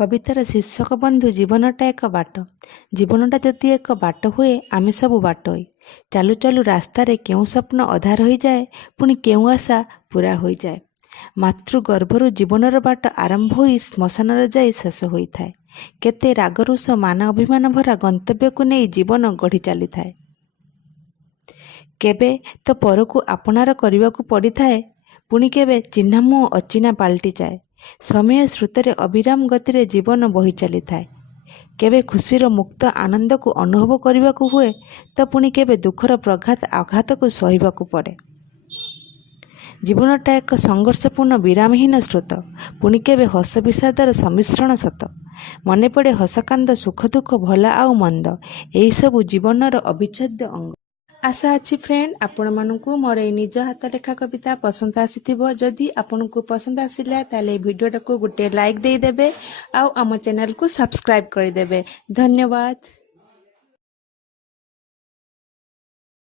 कवितार शीर्षक बंधु जीवनटा एक बाट। जीवनटा जदि एक बाट हुए आमे सबु बाटोई। चालू चालू रास्तार केउं स्वप्न अधा रही जाए, पुणी केउं आशा पूरा हो जाए। मातृ गर्भरु जीवनर बाट आरंभ होई श्मशानर जाई शेष होइथाए। केते रागरुष मान अभिमान भरा गंतव्य को नहीं जीवन गढ़ी चली थाए। केबे तो परकु आपनार करने पड़ी थाए, पुणी केबे चिन्हा मुह अचिन्हा पलटि जाए। समय श्रुतरे अविराम गति जीवन बही चली थाए। केबे खुशीर मुक्त आनंद को अनुभव करने को हुए तो पुणी केबे दुखर प्रघात आघात को सहिबा को पड़े। जीवनटा एक संघर्षपूर्ण विरामहीन स्रोत, पुणी केबे हस विषादर सम्मिश्रण सत। मने पड़े हसकांद सुख दुख भला आउ मंद, यही सबु जीवनर अविच्छेद्य अंग। आशा अच्छी फ्रेंड आपण मानकु मोर ए निज हाथ लेखा कविता पसंद आसीथिबो। जदि आपनकु पसंद आसिला ताले वीडियोटा को गोटे लाइक दे देबे, आउ आम चैनल को सब्सक्राइब कर देबे। धन्यवाद।